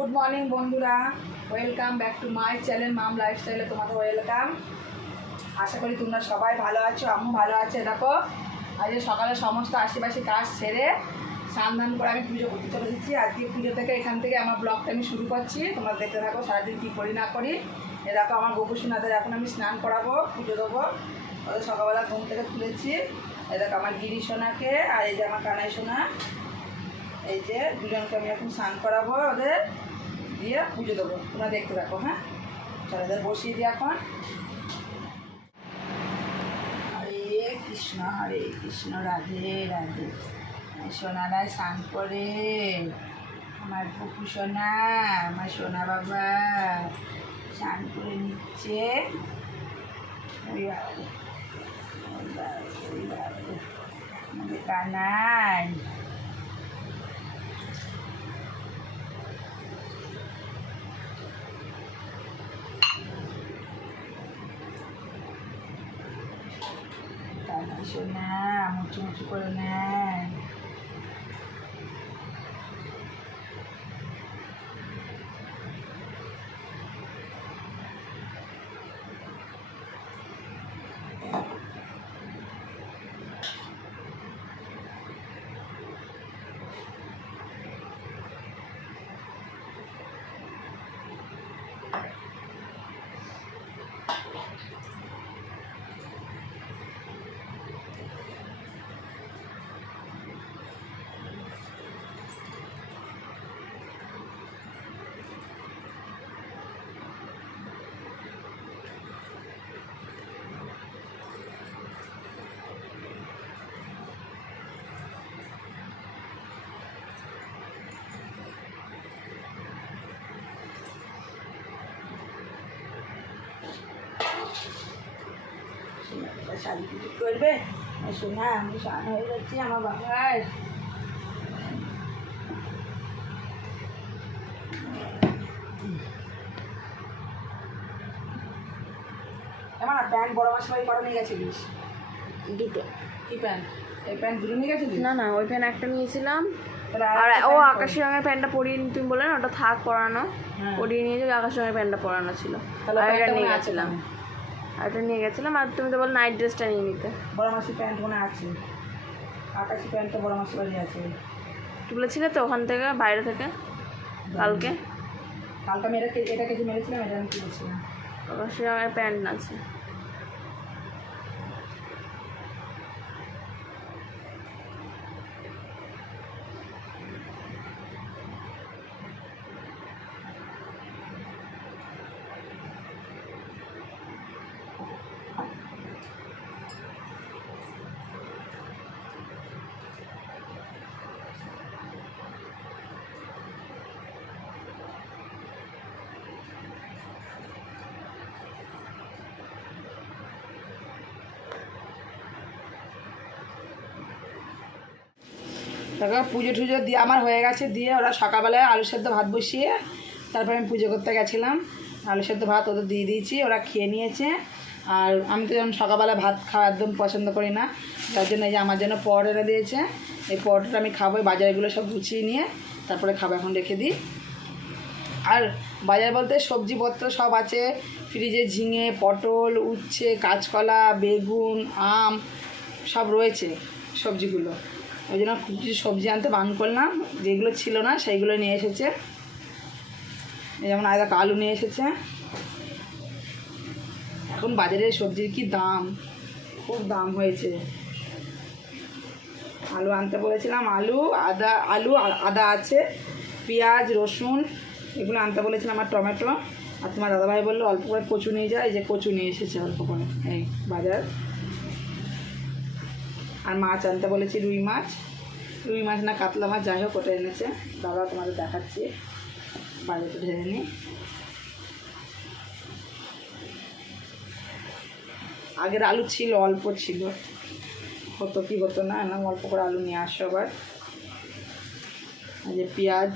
Good morning বন্ধুরা, welcome back to my channel mum লাইফস্টাইলে তোমাদের ওয়েলকাম। আশা করি তোমরা সবাই ভালো আছো, আমিও ভালো আছি। দেখো আজকে সকালে সমস্ত আশেপাশে কাজ সেরে স্নান করে আমি পুজো করতে চলে দিচ্ছি। আজকে পুজো থেকে এখান থেকে আমার ব্লগটা আমি শুরু করছি, তোমরা দেখতে থাকো সারাদিন কী করি না করি। এ দেখো আমার গোপুসোনাদের এখন আমি স্নান করাবো, পুজো দেবো। ওদের সকালবেলা ঘুম থেকে তুলেছি। এই দেখো আমার গিরি সোনাকে, আর এই যে আমার কানাই সোনা, এই যে দুজনকে আমি এখন স্নান করাবো, ওদের দিয়ে পুজো দেবো। তোমরা দেখতে থাকো। হ্যাঁ, চলো এদের বসিয়ে দিই এখন। হরে কৃষ্ণ রাধে রাধে। সোনারায় স্নান করে, আমার পুকু সোনা, আমার সোনা বাবা স্নান করে নিচ্ছে। আমাদের কানাই সোনা মুচু মুচু করে নেয়। শাড়ি পুজো করবে শোনা, আমি স্নান হয়ে যাচ্ছি আমার বাবার। এমন না প্যান্ট বড় মাস ভাই করা নিয়ে গেছিলিস? দুটো। কি প্যান্ট? এই প্যান্ট দুটো নিয়ে গেছিলিস? না না, ওই প্যান্ট একটা নিয়েছিলাম, আর ও আকাশি রঙের প্যান্টটা পরিয়ে তুমি বললে না, ওটা থাক পরানো, পরিয়ে নিয়ে যাবে। আকাশি রঙের প্যান্টটা পরানো ছিল, আর এটা নিয়ে গেছিলাম। আর এটা নিয়ে গেছিলাম, আর তুমি তো বল নাইট ড্রেসটা নিয়ে নিতে। বড় মাসি প্যান্ট মনে আছে, আকাশি প্যান্টটা বড় মাসি বাড়ি আছে। তুলেছিলে তো ওখান থেকে, বাইরে থেকে কালকে। কালকে আমি এটা কেজি মেরেছিলাম, এটা আমি তুলেছিলাম। আকাশি রঙের প্যান্ট আছে। তারপর পুজো টুজো দিয়ে আমার হয়ে গেছে, দিয়ে ওরা সকালবেলায় আলু সেদ্ধ ভাত বসিয়ে তারপরে আমি পুজো করতে গেছিলাম। আলু সেদ্ধ ভাত ওদের দিয়ে দিয়েছি, ওরা খেয়ে নিয়েছে। আর আমি তো যখন সকালবেলা ভাত খাওয়া একদম পছন্দ করি না, তার জন্য এই যে আমার জন্য পরোটা এনে দিয়েছে। এই পরোটাটা আমি খাবো, বাজারগুলো সব গুছিয়ে নিয়ে তারপরে খাবো, এখন রেখে দিই। আর বাজার বলতে সবজিপত্র সব আছে ফ্রিজে, ঝিঙে, পটল, উচ্ছে, কাঁচকলা, বেগুন, আম সব রয়েছে সবজিগুলো। ওই জন্য কিছু সবজি আনতে বান করলাম, যেগুলো ছিল না সেইগুলো নিয়ে এসেছে। যেমন আলাদা আলু নিয়ে এসেছে। এখন বাজারে সবজির কি দাম, খুব দাম হয়েছে। আলু আনতে বলেছিলাম, আলু আদা আছে, পেঁয়াজ, রসুন এগুলো আনতে বলেছিলাম, আর টমেটো। আর তোমার দাদাভাই বললো অল্প করে কচু নিয়ে যায়, এই যে কচু নিয়ে এসেছে অল্প করে এই বাজার। আর মাছ আনতে বলেছি, রুই মাছ না কাতলা মাছ, যাই হোক ওটা এনেছে। দাদা তোমাদের দেখাচ্ছি, বাজারটা ঢেলে নিই। আগের আলু ছিল, অল্প ছিল, হতো কি হতো না, অল্প করে আলু নিয়ে আসো আবার। এই যে পেঁয়াজ,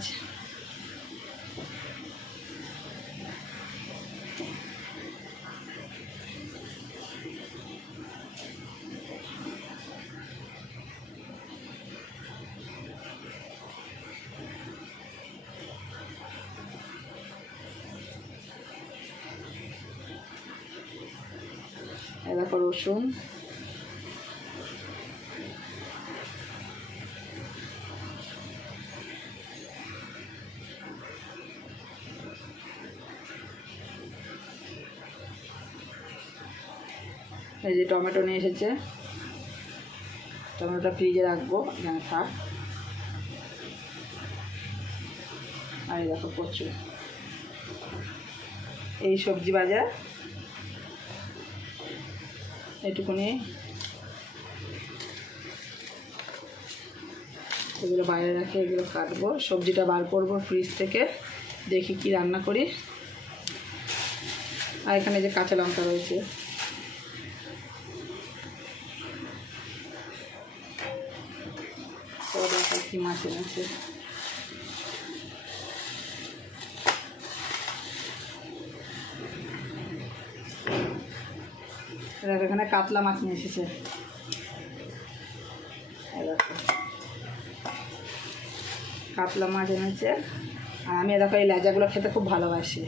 দেখো রসুন, এই যে টমেটো নিয়ে এসেছে, টমেটোটা ফ্রিজে রাখবো, এখানে থাক। আর এই দেখো কচু, এই সবজি বাজার এটুকুনি, এগুলো বাইরে রাখে, এগুলো কাটবো, সবজিটা বার করবো ফ্রিজ থেকে, দেখি কি রান্না করি। আর এখানে যে কাঁচা লঙ্কা রয়েছে, কি মাছ এনেছে, এখানে কাতলা মাছ নিয়ে এসেছে, কাতলা মাছ এনেছে। আর আমি দেখো এই লেজাগুলো খেতে খুব ভালোবাসি,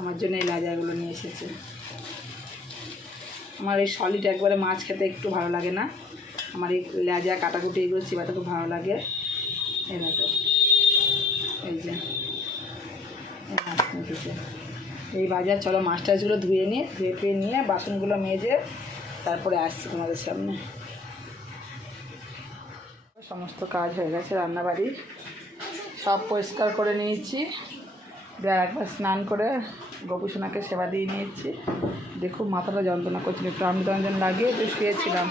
আমার জন্য এই লেজাগুলো নিয়ে এসেছে। আমার এই সলিড একবারে মাছ খেতে একটু ভালো লাগে না, আমার এই লেজা কাটাকুটি এগুলো চিবাতে খুব ভালো লাগে। এই দেখো এই যে মাছ নিয়েছে এই বাজার। চলো মাছ টাছগুলো ধুয়ে নিয়ে বাসনগুলো মেজে তারপরে আসছি তোমাদের সামনে। সমস্ত কাজ হয়ে গেছে, রান্নাবাড়ি সব পরিষ্কার করে নিয়েছি, দিয়ে একবার স্নান করে গোপুসোনাকে সেবা দিয়ে নিয়েছি। দেখো মাথাটা যন্ত্রণা করছিল, একটু আমৃত্যঞ্জন লাগিয়ে একটু শুয়েছিলাম,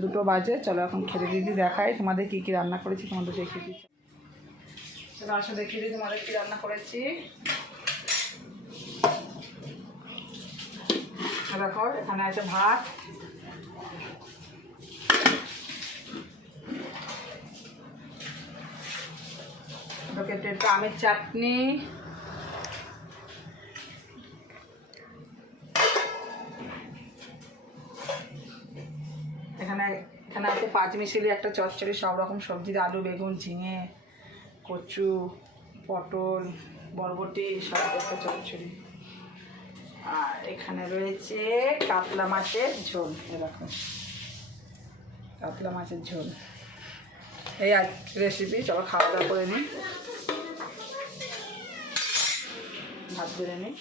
2টো বাজে। চলো এখন খেতে দিদি দেখাই তোমাদের কী কী রান্না করেছি, তোমাদের দেখিয়ে দিচ্ছি। চলো আসো দেখিয়ে দিই তোমাদের কী রান্না করেছি। দেখো এখানে আছে ভাত, একটু আমের চাটনি, এখানে আছে 5 মিশালি একটা চচ্চড়ি, সব রকম সবজি, আলু বেগুন ঝিঙে কচু পটল বরবটি সব একটা চচ্চড়ি। আর এখানে রয়েছে কাতলা মাছের ঝোল, এরকম কাতলা মাছের ঝোল। এই আর রেসিপি। চলো খাওয়া দাওয়া করে নিই, ভাত বেড়ে নিই।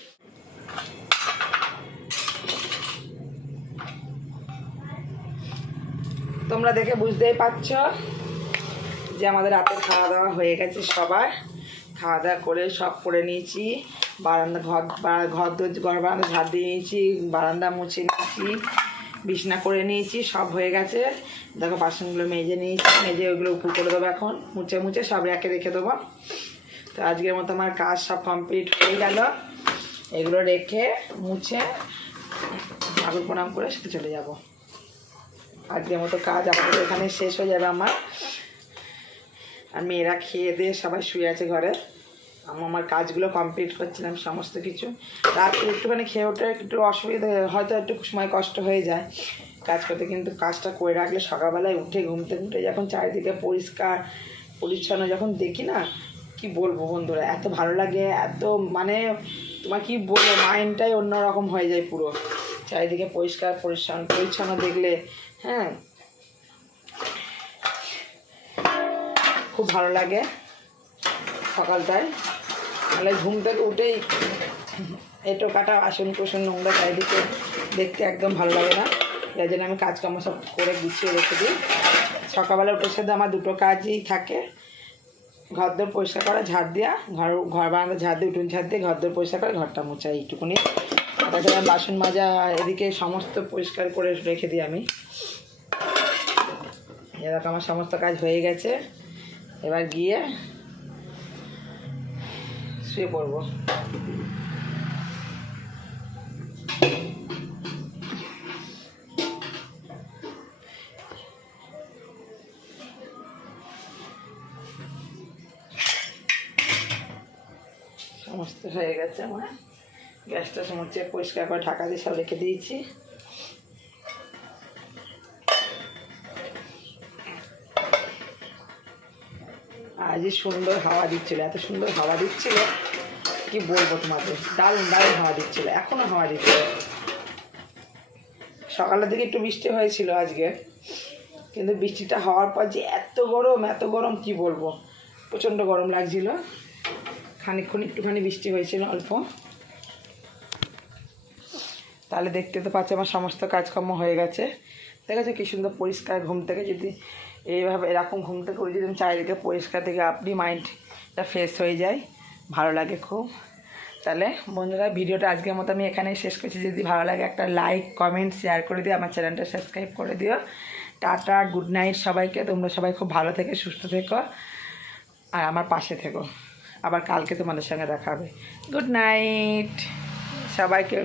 তোমরা দেখে বুঝতেই পারছ যে আমাদের রাতে খাওয়া দাওয়া হয়ে গেছে। সবার খাওয়া দাওয়া করে সব করে নিয়েছি, বারান্দা ঘর বারান্দা ঝাড় দিয়ে নিয়েছি, বারান্দা মুছে নিয়েছি, বিছনা করে নিয়েছি, সব হয়ে গেছে। দেখো বাসনগুলো মেজে নিয়েছি, মেজে ওইগুলো উপর করে দেবো, এখন মুছে সব রেখে রেখে দেবো। তো আজকের মতো আমার কাজ সব কমপ্লিট হয়ে গেল। এগুলো রেখে মুছে ঠাকুর প্রণাম করে সেটা চলে যাব। আজকের মতো কাজ আমাদের এখানে শেষ হয়ে যাবে আমার। আর মেয়েরা খেয়ে দিয়ে সবাই শুয়ে আছে ঘরে, আমি আমার কাজগুলো কমপ্লিট করছিলাম সমস্ত কিছু। রাত্রে একটুখানি খেয়ে ওঠে একটু অসুবিধা, হয়তো একটু সময় কষ্ট হয়ে যায় কাজ করতে, কিন্তু কাজটা করে রাখলে সকালবেলায় উঠে ঘুম থেকে উঠে যখন চারিদিকে পরিষ্কার পরিচ্ছন্ন যখন দেখি না, কি বলবো বন্ধুরা, এত ভালো লাগে, এত মানে তোমার কি বলবো, মাইন্ডটাই অন্যরকম হয়ে যায় পুরো, চারিদিকে পরিষ্কার পরিচ্ছন্ন দেখলে। হ্যাঁ, খুব ভালো লাগে সকালটায়। তাহলে ঘুম থেকে উঠেই এটো কাটা বাসন কোসন নোংরা চারিদিকে দেখতে একদম ভালো লাগে না, যার জন্য আমি কাজকর্ম সব করে গুছিয়ে রেখে দিই। সকালবেলা উঠে সাথে আমার 2টো কাজই থাকে, ঘরদোর পরিষ্কার করা, ঝাড় দেওয়া, ঘর বারান্দা ঝাড় দিয়ে, উঠোন ঝাড় দিয়ে ঘরদোর পরিষ্কার করে ঘরটা মোছা, এইটুকুনি। তাছাড়া বাসন মাজা এদিকে সমস্ত পরিষ্কার করে রেখে দিই আমি। এরকম আমার সমস্ত কাজ হয়ে গেছে, এবার গিয়ে শুয়ে পড়বো। সমস্ত হয়ে গেছে আমার, গ্যাসটা সমস্ত পরিষ্কার করে ঢাকা দিয়ে সব রেখে দিয়েছি। আজ সুন্দর হাওয়া দিচ্ছিল, এত সুন্দর হাওয়া দিচ্ছিল কি বলবো তোমাদের, দারুণ দারুণ হাওয়া দিচ্ছিল, এখনও হাওয়া দিচ্ছিল। সকালের দিকে একটু বৃষ্টি হয়েছিল আজকে, কিন্তু বৃষ্টিটা হওয়ার পর যে এত গরম কি বলবো, প্রচণ্ড গরম লাগছিল। খানিকক্ষণ একটুখানি বৃষ্টি হয়েছিল অল্প। তাহলে দেখতে তো পাচ্ছি আমার সমস্ত কাজকর্ম হয়ে গেছে। দেখেছো কি সুন্দর পরিষ্কার। ঘুম থেকে যদি এইভাবে এরকম ঘুম থেকে উঠে যদি চারিদিকে পরিষ্কার থেকে আপনি মাইন্ডটা ফ্রেশ হয়ে যায়, ভালো লাগে খুব। তাহলে বন্ধুরা ভিডিওটা আজকের মতো আমি এখানেই শেষ করছি। যদি ভালো লাগে একটা লাইক কমেন্ট শেয়ার করে দিও, আমার চ্যানেলটা সাবস্ক্রাইব করে দিও। টাটা, গুড নাইট সবাইকে। তোমরা সবাই খুব ভালো থেকে সুস্থ থেকো আর আমার পাশে থেকো। আবার কালকে তোমাদের সঙ্গে দেখা হবে। গুড নাইট সবাইকে।